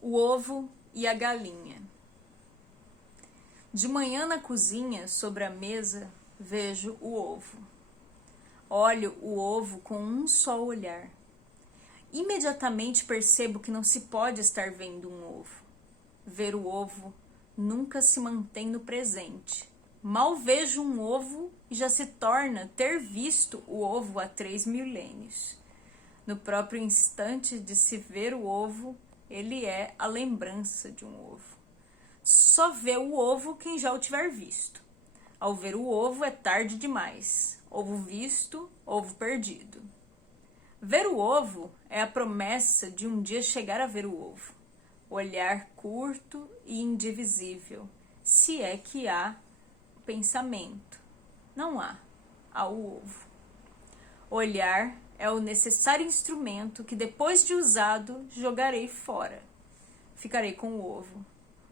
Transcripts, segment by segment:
O ovo e a galinha. De manhã na cozinha, sobre a mesa, vejo o ovo. Olho o ovo com um só olhar. Imediatamente percebo que não se pode estar vendo um ovo. Ver o ovo nunca se mantém no presente. Mal vejo um ovo e já se torna ter visto o ovo há 3 milênios. No próprio instante de se ver o ovo, ele é a lembrança de um ovo. Só vê o ovo quem já o tiver visto. Ao ver o ovo é tarde demais. Ovo visto, ovo perdido. Ver o ovo é a promessa de um dia chegar a ver o ovo. Olhar curto e indivisível, se é que há pensamento. Não há, há o ovo. Olhar é o necessário instrumento que depois de usado jogarei fora. Ficarei com o ovo.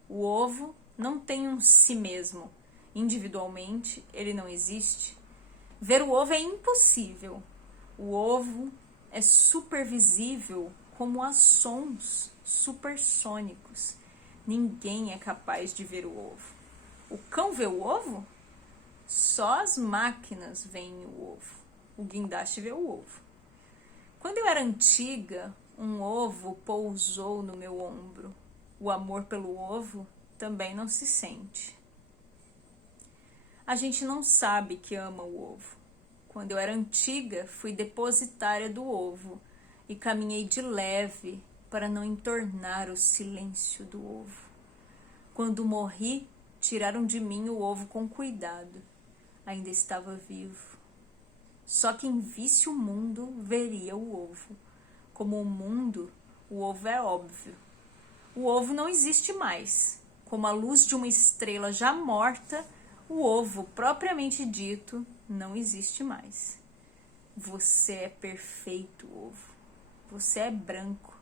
O ovo não tem um si mesmo. Individualmente, ele não existe. Ver o ovo é impossível. O ovo é supervisível como há sons supersônicos. Ninguém é capaz de ver o ovo. O cão vê o ovo? Só as máquinas veem o ovo. O guindaste vê o ovo. Quando eu era antiga, um ovo pousou no meu ombro. O amor pelo ovo também não se sente. A gente não sabe que ama o ovo. Quando eu era antiga, fui depositária do ovo e caminhei de leve para não entornar o silêncio do ovo. Quando morri, tiraram de mim o ovo com cuidado. Ainda estava vivo. Só quem visse o mundo veria o ovo. Como o mundo, o ovo é óbvio. O ovo não existe mais. Como a luz de uma estrela já morta, o ovo, propriamente dito, não existe mais. Você é perfeito, ovo. Você é branco.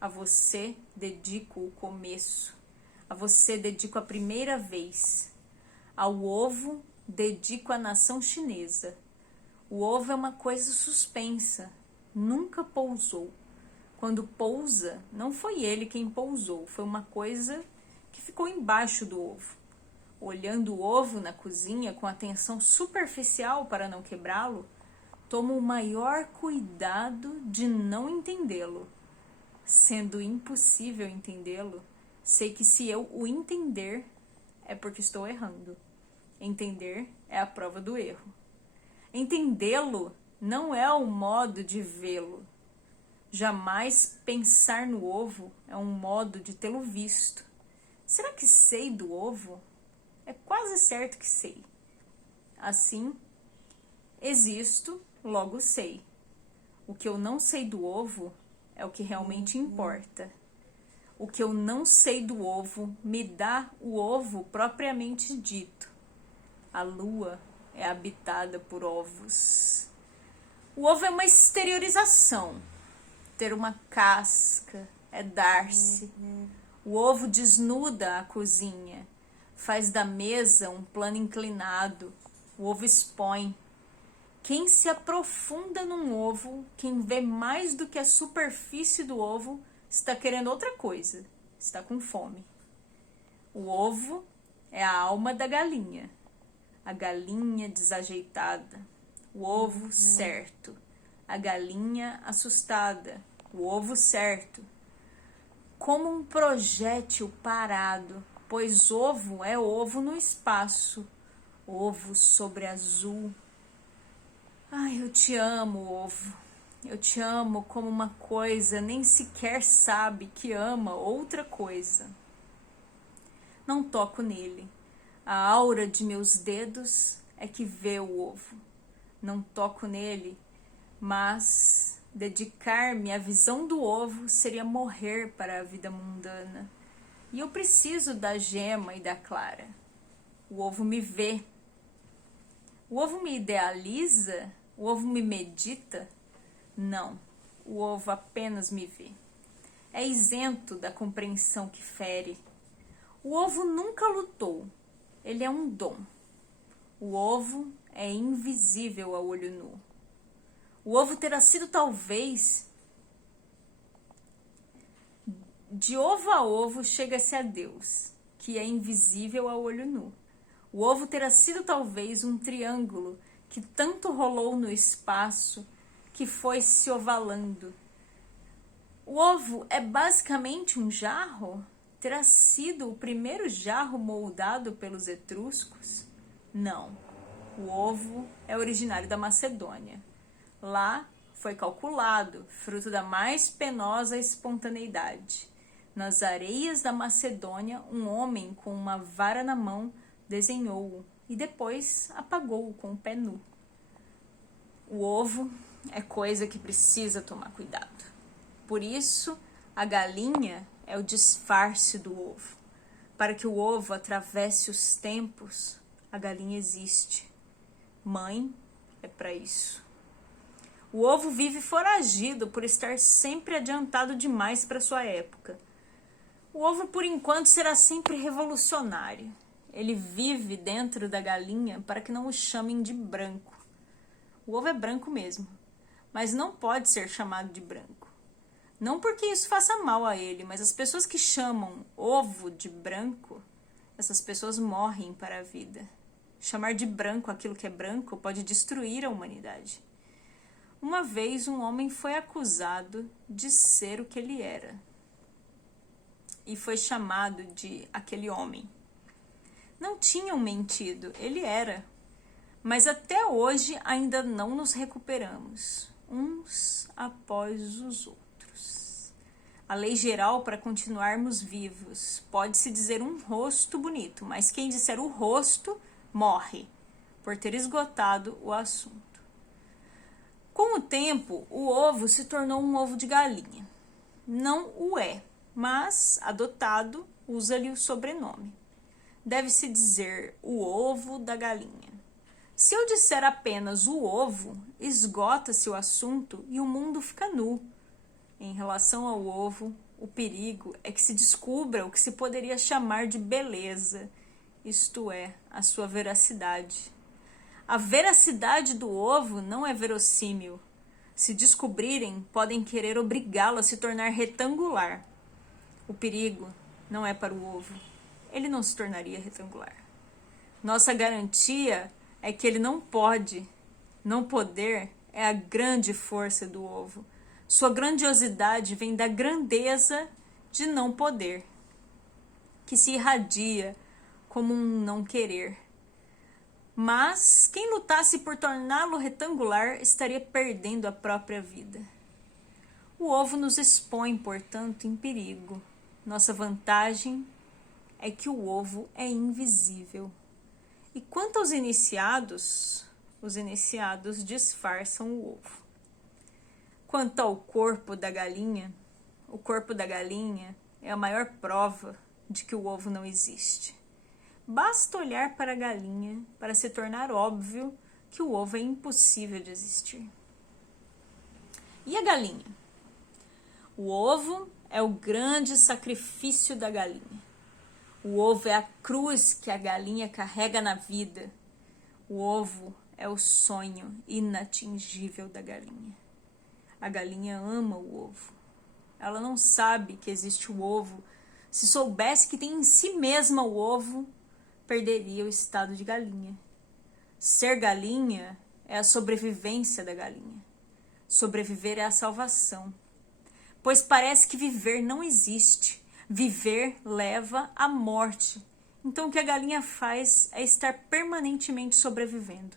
A você dedico o começo. A você dedico a primeira vez. Ao ovo, dedico a nação chinesa. O ovo é uma coisa suspensa. Nunca pousou. Quando pousa, não foi ele quem pousou. Foi uma coisa que ficou embaixo do ovo. Olhando o ovo na cozinha com atenção superficial para não quebrá-lo, tomo o maior cuidado de não entendê-lo. Sendo impossível entendê-lo, sei que se eu o entender, é porque estou errando. Entender é a prova do erro. Entendê-lo não é o modo de vê-lo. Jamais pensar no ovo é um modo de tê-lo visto. Será que sei do ovo? É quase certo que sei. Assim, existo, logo sei. O que eu não sei do ovo é o que realmente importa. O que eu não sei do ovo me dá o ovo propriamente dito. A lua é habitada por ovos. O ovo é uma exteriorização. Ter uma casca é dar-se. O ovo desnuda a cozinha. Faz da mesa um plano inclinado. O ovo expõe. Quem se aprofunda num ovo, quem vê mais do que a superfície do ovo, está querendo outra coisa. Está com fome. O ovo é a alma da galinha. A galinha desajeitada. O ovo certo. A galinha assustada. O ovo certo. Como um projétil parado, pois ovo é ovo no espaço. Ovo sobre azul. Ai, eu te amo, ovo. Eu te amo como uma coisa nem sequer sabe que ama outra coisa. Não toco nele. A aura de meus dedos é que vê o ovo. Não toco nele, mas dedicar-me à visão do ovo seria morrer para a vida mundana. E eu preciso da gema e da clara. O ovo me vê. O ovo me idealiza? O ovo me medita? Não, o ovo apenas me vê. É isento da compreensão que fere. O ovo nunca lutou. Ele é um dom. O ovo é invisível a olho nu. O ovo terá sido talvez De ovo a ovo chega-se a Deus, que é invisível a olho nu. O ovo terá sido talvez um triângulo que tanto rolou no espaço que foi se ovalando. O ovo é basicamente um jarro? Terá sido o primeiro jarro moldado pelos etruscos? Não. O ovo é originário da Macedônia. Lá foi calculado, fruto da mais penosa espontaneidade. Nas areias da Macedônia, um homem com uma vara na mão desenhou-o e depois apagou-o com o pé nu. O ovo é coisa que precisa tomar cuidado. Por isso, a galinha é o disfarce do ovo. Para que o ovo atravesse os tempos, a galinha existe. Mãe é para isso. O ovo vive foragido por estar sempre adiantado demais para sua época. O ovo, por enquanto, será sempre revolucionário. Ele vive dentro da galinha para que não o chamem de branco. O ovo é branco mesmo, mas não pode ser chamado de branco. Não porque isso faça mal a ele, mas as pessoas que chamam ovo de branco, essas pessoas morrem para a vida. Chamar de branco aquilo que é branco pode destruir a humanidade. Uma vez um homem foi acusado de ser o que ele era e foi chamado de aquele homem. Não tinham mentido, ele era. Mas até hoje ainda não nos recuperamos, uns após os outros. A lei geral para continuarmos vivos pode-se dizer um rosto bonito, mas quem disser o rosto morre, por ter esgotado o assunto. Com o tempo, o ovo se tornou um ovo de galinha. Não o é, mas, adotado, usa-lhe o sobrenome. Deve-se dizer o ovo da galinha. Se eu disser apenas o ovo, esgota-se o assunto e o mundo fica nu. Em relação ao ovo, o perigo é que se descubra o que se poderia chamar de beleza, isto é, a sua veracidade. A veracidade do ovo não é verossímil. Se descobrirem, podem querer obrigá-lo a se tornar retangular. O perigo não é para o ovo. Ele não se tornaria retangular. Nossa garantia é que ele não pode. Não poder é a grande força do ovo. Sua grandiosidade vem da grandeza de não poder, que se irradia como um não querer. Mas quem lutasse por torná-lo retangular estaria perdendo a própria vida. O ovo nos expõe, portanto, em perigo. Nossa vantagem é que o ovo é invisível. E quanto aos iniciados, os iniciados disfarçam o ovo. Quanto ao corpo da galinha, o corpo da galinha é a maior prova de que o ovo não existe. Basta olhar para a galinha para se tornar óbvio que o ovo é impossível de existir. E a galinha? O ovo é o grande sacrifício da galinha. O ovo é a cruz que a galinha carrega na vida. O ovo é o sonho inatingível da galinha. A galinha ama o ovo. Ela não sabe que existe o ovo. Se soubesse que tem em si mesma o ovo, perderia o estado de galinha. Ser galinha é a sobrevivência da galinha. Sobreviver é a salvação. Pois parece que viver não existe. Viver leva à morte. Então o que a galinha faz é estar permanentemente sobrevivendo.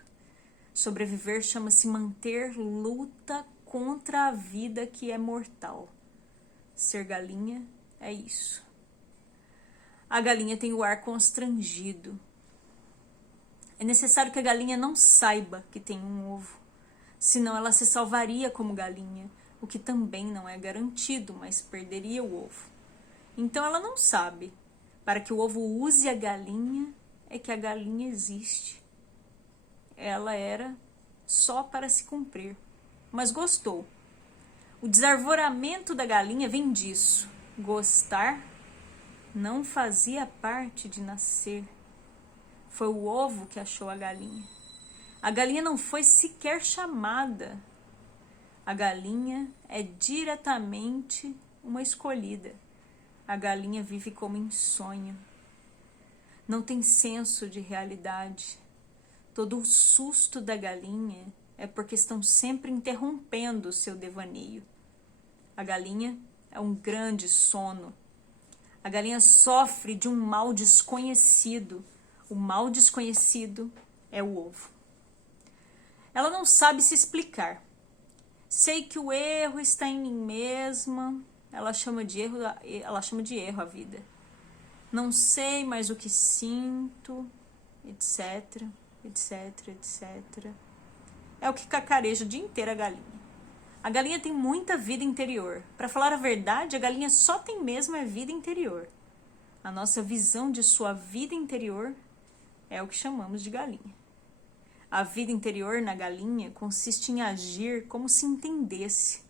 Sobreviver chama-se manter luta contra a vida que é mortal. Ser galinha é isso. A galinha tem o ar constrangido. É necessário que a galinha não saiba que tem um ovo, senão ela se salvaria como galinha, o que também não é garantido, mas perderia o ovo. Então ela não sabe. Para que o ovo use a galinha, é que a galinha existe. Ela era só para se cumprir, mas gostou. O desarvoramento da galinha vem disso. Gostar não fazia parte de nascer. Foi o ovo que achou a galinha. A galinha não foi sequer chamada. A galinha é diretamente uma escolhida. A galinha vive como em sonho. Não tem senso de realidade. Todo o susto da galinha é porque estão sempre interrompendo o seu devaneio. A galinha é um grande sono. A galinha sofre de um mal desconhecido. O mal desconhecido é o ovo. Ela não sabe se explicar. Sei que o erro está em mim mesma. Ela chama de erro a vida. Não sei mais o que sinto, etc, etc, etc. É o que cacareja o dia inteiro a galinha. A galinha tem muita vida interior. Para falar a verdade, a galinha só tem mesmo a vida interior. A nossa visão de sua vida interior é o que chamamos de galinha. A vida interior na galinha consiste em agir como se entendesse.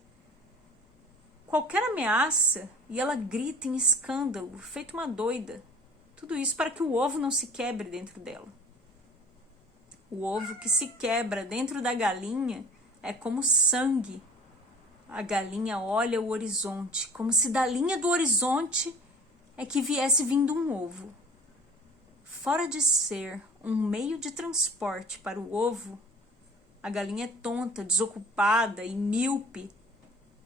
Qualquer ameaça e ela grita em escândalo, feito uma doida. Tudo isso para que o ovo não se quebre dentro dela. O ovo que se quebra dentro da galinha é como sangue. A galinha olha o horizonte, como se da linha do horizonte é que viesse vindo um ovo. Fora de ser um meio de transporte para o ovo, a galinha é tonta, desocupada e míope.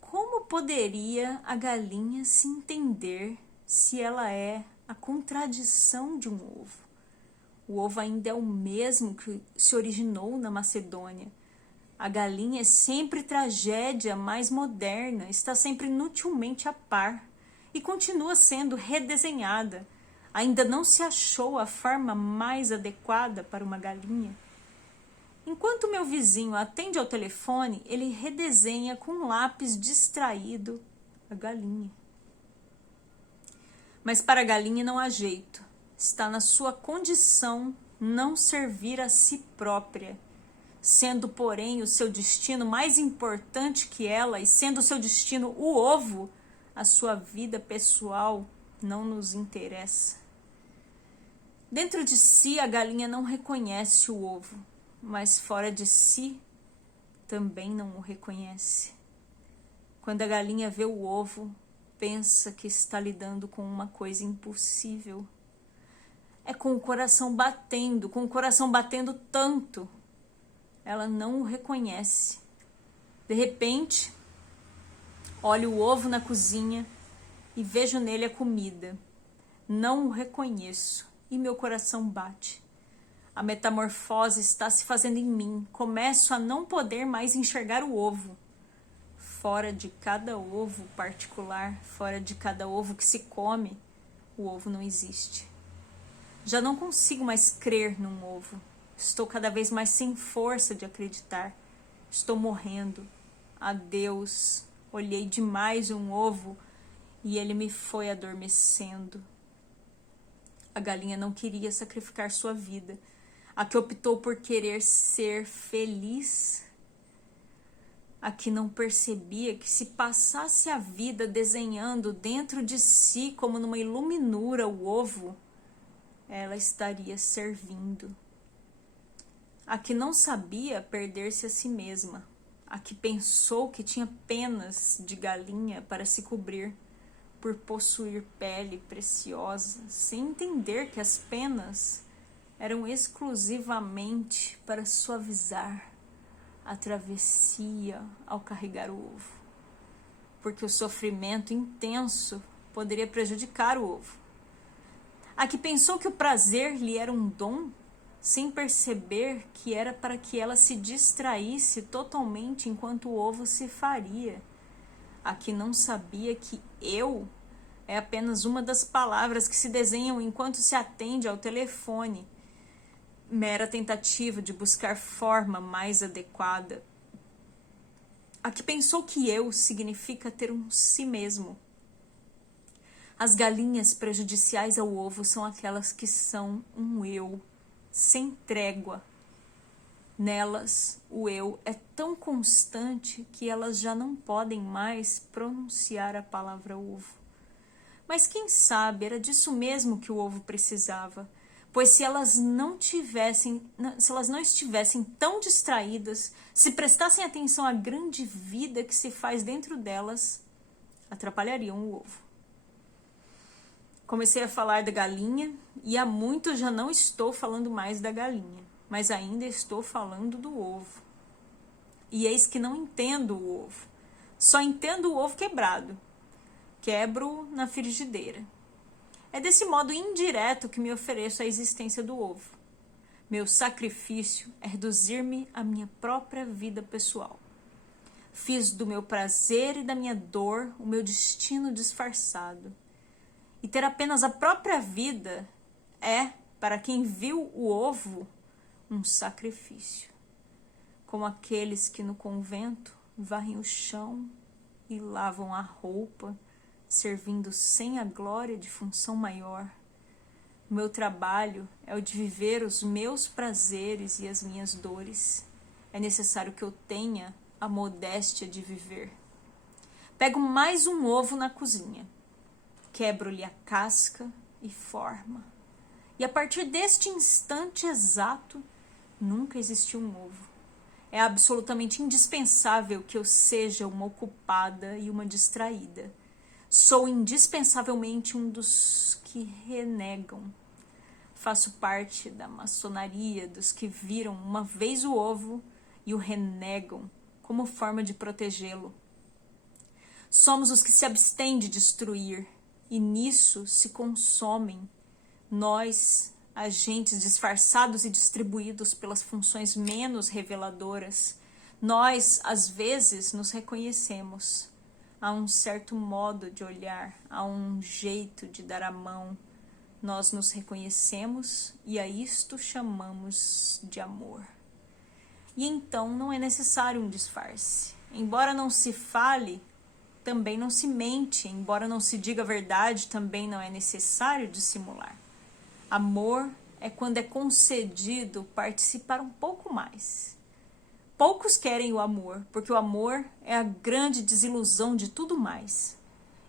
Como poderia a galinha se entender se ela é a contradição de um ovo? O ovo ainda é o mesmo que se originou na Macedônia. A galinha é sempre tragédia mais moderna, está sempre inutilmente a par e continua sendo redesenhada. Ainda não se achou a forma mais adequada para uma galinha. Enquanto meu vizinho atende ao telefone, ele redesenha com um lápis distraído a galinha. Mas para a galinha não há jeito. Está na sua condição não servir a si própria, sendo, porém, o seu destino mais importante que ela e sendo o seu destino o ovo, a sua vida pessoal não nos interessa. Dentro de si, a galinha não reconhece o ovo, mas fora de si, também não o reconhece. Quando a galinha vê o ovo, pensa que está lidando com uma coisa impossível. É com o coração batendo tanto. Ela não o reconhece. De repente, olho o ovo na cozinha e vejo nele a comida. Não o reconheço e meu coração bate. A metamorfose está se fazendo em mim. Começo a não poder mais enxergar o ovo. Fora de cada ovo particular, fora de cada ovo que se come, o ovo não existe. Já não consigo mais crer num ovo. Estou cada vez mais sem força de acreditar. Estou morrendo. Adeus. Olhei demais um ovo e ele me foi adormecendo. A galinha não queria sacrificar sua vida. A que optou por querer ser feliz. A que não percebia que se passasse a vida desenhando dentro de si como numa iluminura o ovo, ela estaria servindo. A que não sabia perder-se a si mesma. A que pensou que tinha penas de galinha para se cobrir por possuir pele preciosa, sem entender que as penas eram exclusivamente para suavizar a travessia ao carregar o ovo, porque o sofrimento intenso poderia prejudicar o ovo. A que pensou que o prazer lhe era um dom, sem perceber que era para que ela se distraísse totalmente enquanto o ovo se faria. A que não sabia que eu é apenas uma das palavras que se desenham enquanto se atende ao telefone, mera tentativa de buscar forma mais adequada. A que pensou que eu significa ter um si mesmo. As galinhas prejudiciais ao ovo são aquelas que são um eu, sem trégua. Nelas, o eu é tão constante que elas já não podem mais pronunciar a palavra ovo. Mas quem sabe era disso mesmo que o ovo precisava, pois se elas não estivessem tão distraídas, se prestassem atenção à grande vida que se faz dentro delas, atrapalhariam o ovo. Comecei a falar da galinha e há muito já não estou falando mais da galinha, mas ainda estou falando do ovo. E eis que não entendo o ovo. Só entendo o ovo quebrado. Quebro na frigideira. É desse modo indireto que me ofereço à existência do ovo. Meu sacrifício é reduzir-me à minha própria vida pessoal. Fiz do meu prazer e da minha dor o meu destino disfarçado. E ter apenas a própria vida é, para quem viu o ovo, um sacrifício. Como aqueles que no convento varrem o chão e lavam a roupa, servindo sem a glória de função maior. O meu trabalho é o de viver os meus prazeres e as minhas dores. É necessário que eu tenha a modéstia de viver. Pego mais um ovo na cozinha. Quebro-lhe a casca e forma. E a partir deste instante exato, nunca existiu um ovo. É absolutamente indispensável que eu seja uma ocupada e uma distraída. Sou indispensavelmente um dos que renegam. Faço parte da maçonaria dos que viram uma vez o ovo e o renegam como forma de protegê-lo. Somos os que se abstêm de destruir e nisso se consomem. Nós, agentes disfarçados e distribuídos pelas funções menos reveladoras, nós, às vezes, nos reconhecemos. Há um certo modo de olhar, há um jeito de dar a mão. Nós nos reconhecemos e a isto chamamos de amor. E então não é necessário um disfarce. Embora não se fale, também não se mente. Embora não se diga a verdade, também não é necessário dissimular. Amor é quando é concedido participar um pouco mais. Poucos querem o amor, porque o amor é a grande desilusão de tudo mais.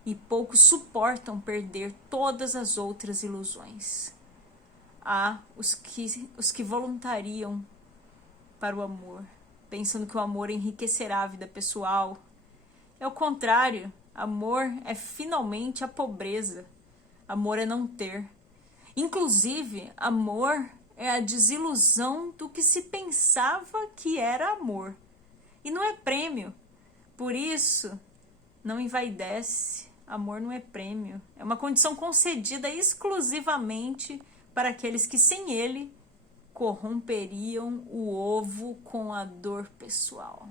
E poucos suportam perder todas as outras ilusões. Há os que voluntariam para o amor, pensando que o amor enriquecerá a vida pessoal. É o contrário, amor é finalmente a pobreza. Amor é não ter. Inclusive, amor é a desilusão do que se pensava que era amor. E não é prêmio. Por isso, não envaidece. Amor não é prêmio. É uma condição concedida exclusivamente para aqueles que, sem ele, corromperiam o ovo com a dor pessoal.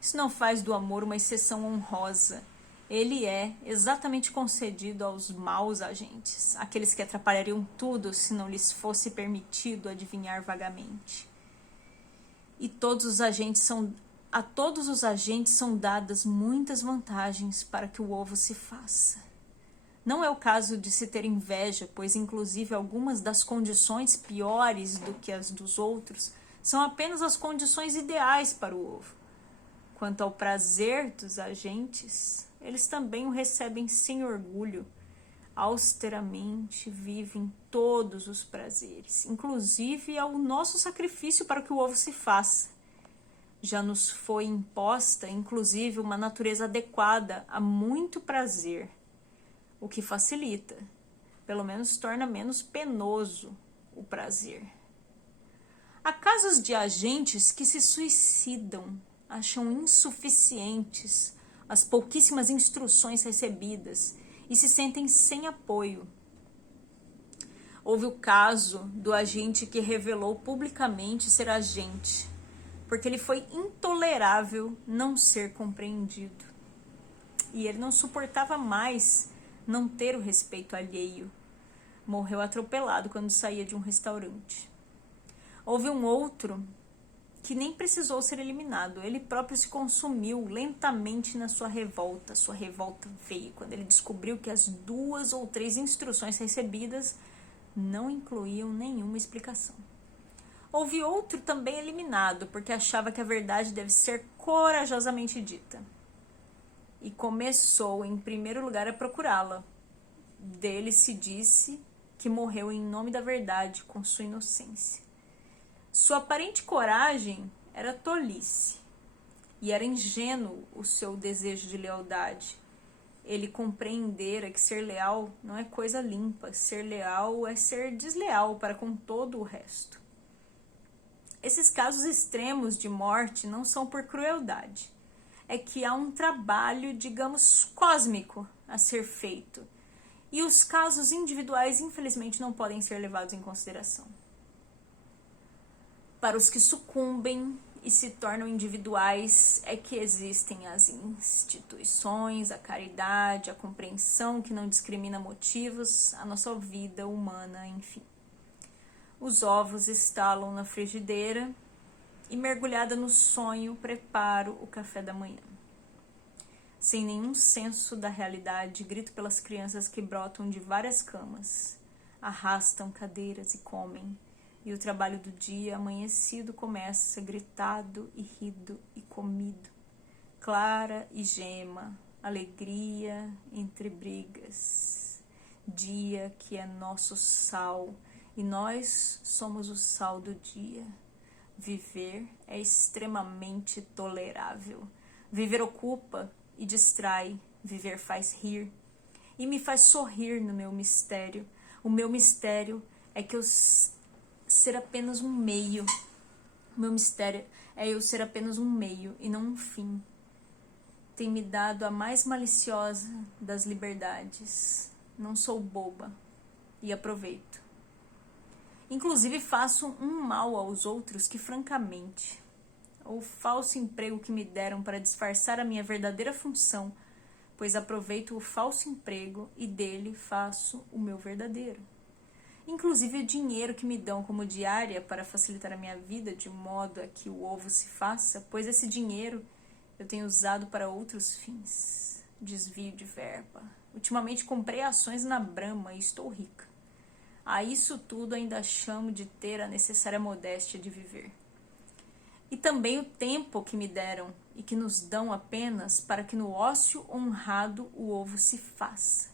Isso não faz do amor uma exceção honrosa. Ele é exatamente concedido aos maus agentes, aqueles que atrapalhariam tudo se não lhes fosse permitido adivinhar vagamente. E a todos os agentes são dadas muitas vantagens para que o ovo se faça. Não é o caso de se ter inveja, pois inclusive algumas das condições piores do que as dos outros são apenas as condições ideais para o ovo. Quanto ao prazer dos agentes, eles também o recebem sem orgulho. Austeramente vivem todos os prazeres, inclusive ao nosso sacrifício para que o ovo se faça. Já nos foi imposta, inclusive, uma natureza adequada a muito prazer, o que facilita, pelo menos torna menos penoso o prazer. Há casos de agentes que se suicidam, acham insuficientes as pouquíssimas instruções recebidas e se sentem sem apoio. Houve o caso do agente que revelou publicamente ser agente, porque ele foi intolerável não ser compreendido. E ele não suportava mais não ter o respeito alheio. Morreu atropelado quando saía de um restaurante. Houve um outro que nem precisou ser eliminado. Ele próprio se consumiu lentamente na sua revolta. Sua revolta veio quando ele descobriu que as 2 ou 3 instruções recebidas não incluíam nenhuma explicação. Houve outro também eliminado, porque achava que a verdade deve ser corajosamente dita. E começou, em primeiro lugar, a procurá-la. Dele se disse que morreu em nome da verdade, com sua inocência. Sua aparente coragem era tolice, e era ingênuo o seu desejo de lealdade. ele compreendera que ser leal não é coisa limpa, ser leal é ser desleal para com todo o resto. Esses casos extremos de morte não são por crueldade, é que há um trabalho, digamos, cósmico a ser feito, e os casos individuais, infelizmente, não podem ser levados em consideração. Para os que sucumbem e se tornam individuais, é que existem as instituições, a caridade, a compreensão que não discrimina motivos, a nossa vida humana, enfim. Os ovos estalam na frigideira e, mergulhada no sonho, preparo o café da manhã. Sem nenhum senso da realidade, grito pelas crianças que brotam de várias camas, arrastam cadeiras e comem, e o trabalho do dia amanhecido começa gritado e rido e comido. Clara e gema, alegria entre brigas, dia que é nosso sal, e nós somos o sal do dia. Viver é extremamente tolerável. Viver ocupa e distrai. Viver faz rir. E me faz sorrir no meu mistério. O meu mistério é que eu ser apenas um meio. O meu mistério é eu ser apenas um meio e não um fim. Tem me dado a mais maliciosa das liberdades. Não sou boba e aproveito. Inclusive faço um mal aos outros que, francamente, o falso emprego que me deram para disfarçar a minha verdadeira função, pois aproveito o falso emprego e dele faço o meu verdadeiro. Inclusive o dinheiro que me dão como diária para facilitar a minha vida de modo a que o ovo se faça, pois esse dinheiro eu tenho usado para outros fins. Desvio de verba. Ultimamente comprei ações na Brahma e estou rica. A isso tudo ainda chamo de ter a necessária modéstia de viver. E também o tempo que me deram e que nos dão apenas para que no ócio honrado o ovo se faça,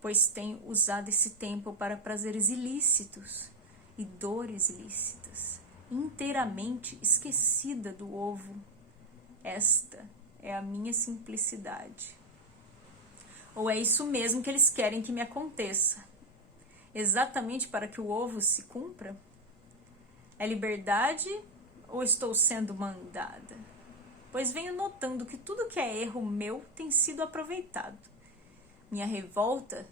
pois tenho usado esse tempo para prazeres ilícitos e dores ilícitas, inteiramente esquecida do ovo. Esta é a minha simplicidade. Ou é isso mesmo que eles querem que me aconteça? Exatamente para que o ovo se cumpra? É liberdade ou estou sendo mandada? Pois venho notando que tudo que é erro meu tem sido aproveitado. Minha revolta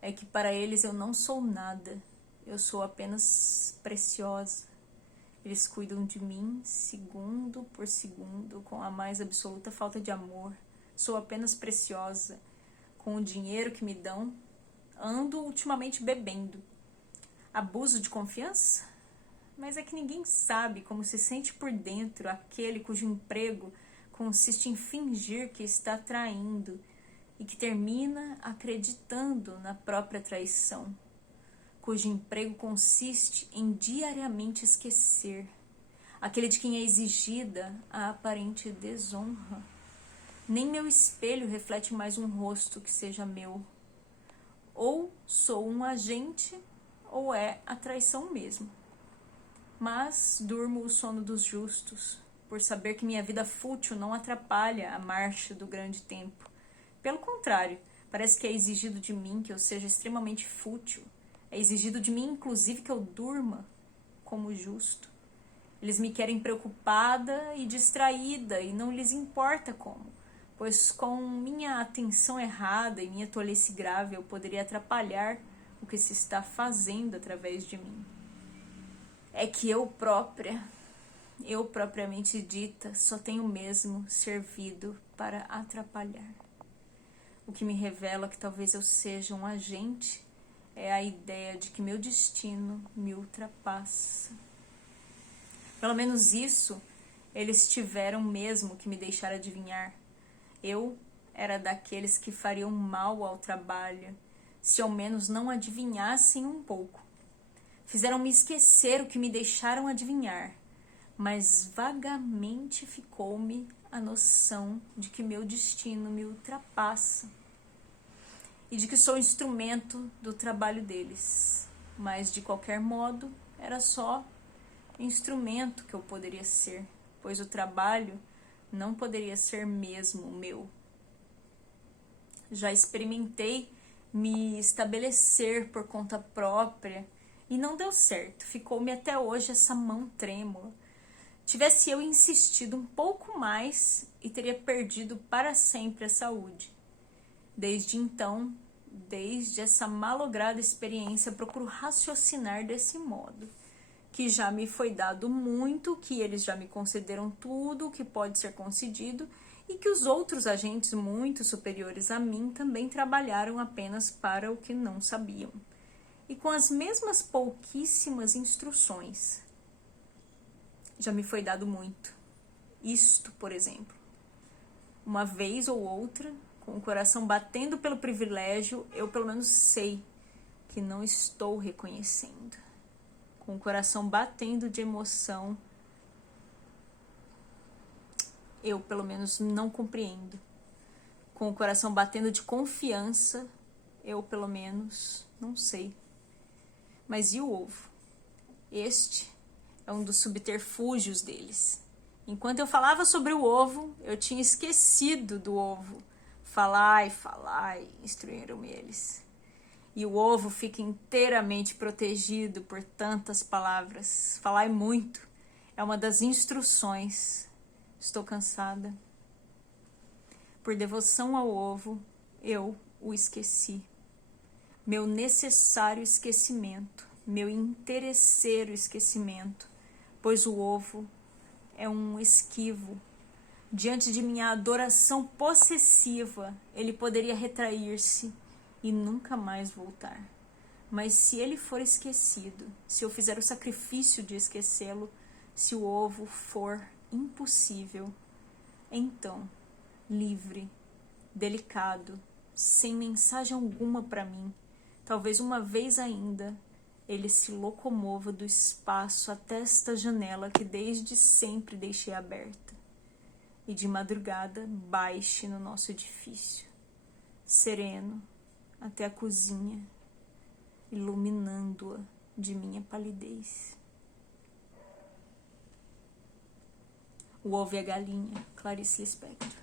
é que para eles eu não sou nada, eu sou apenas preciosa. Eles cuidam de mim segundo por segundo com a mais absoluta falta de amor. Sou apenas preciosa. Com o dinheiro que me dão, ando ultimamente bebendo. Abuso de confiança? Mas é que ninguém sabe como se sente por dentro aquele cujo emprego consiste em fingir que está traindo e que termina acreditando na própria traição, cujo emprego consiste em diariamente esquecer, aquele de quem é exigida a aparente desonra. Nem meu espelho reflete mais um rosto que seja meu. Ou sou um agente, ou é a traição mesmo. Mas durmo o sono dos justos, por saber que minha vida fútil não atrapalha a marcha do grande tempo. Pelo contrário, parece que é exigido de mim que eu seja extremamente fútil. É exigido de mim, inclusive, que eu durma como justo. Eles me querem preocupada e distraída, e não lhes importa como. Pois com minha atenção errada e minha tolice grave eu poderia atrapalhar o que se está fazendo através de mim. É que eu propriamente dita, só tenho mesmo servido para atrapalhar. O que me revela que talvez eu seja um agente é a ideia de que meu destino me ultrapassa. Pelo menos isso eles tiveram mesmo que me deixar adivinhar. Eu era daqueles que fariam mal ao trabalho, se ao menos não adivinhassem um pouco. Fizeram-me esquecer o que me deixaram adivinhar, mas vagamente ficou-me a noção de que meu destino me ultrapassa e de que sou instrumento do trabalho deles. Mas, de qualquer modo, era só instrumento que eu poderia ser, pois o trabalho não poderia ser mesmo meu. Já experimentei me estabelecer por conta própria e não deu certo. Ficou-me até hoje essa mão trêmula. Tivesse eu insistido um pouco mais e teria perdido para sempre a saúde. Desde então, desde essa malograda experiência, procuro raciocinar desse modo, que já me foi dado muito, que eles já me concederam tudo o que pode ser concedido e que os outros agentes muito superiores a mim também trabalharam apenas para o que não sabiam, e com as mesmas pouquíssimas instruções. Já me foi dado muito. Isto, por exemplo. Uma vez ou outra, com o coração batendo pelo privilégio, eu pelo menos sei que não estou reconhecendo. Com o coração batendo de emoção, eu pelo menos não compreendo. Com o coração batendo de confiança, eu pelo menos não sei. Mas e o ovo? Este é um dos subterfúgios deles. Enquanto eu falava sobre o ovo, eu tinha esquecido do ovo. Falai, instruíram-me eles. E o ovo fica inteiramente protegido por tantas palavras. Falai muito. É uma das instruções. Estou cansada. Por devoção ao ovo, eu o esqueci. Meu necessário esquecimento, meu interesseiro esquecimento, pois o ovo é um esquivo. Diante de minha adoração possessiva, ele poderia retrair-se e nunca mais voltar. Mas se ele for esquecido, se eu fizer o sacrifício de esquecê-lo, se o ovo for impossível, então, livre, delicado, sem mensagem alguma para mim, talvez uma vez ainda, ele se locomova do espaço até esta janela que desde sempre deixei aberta, e de madrugada baixe no nosso edifício, sereno, até a cozinha, iluminando-a de minha palidez. O ovo e a galinha, Clarice Lispector.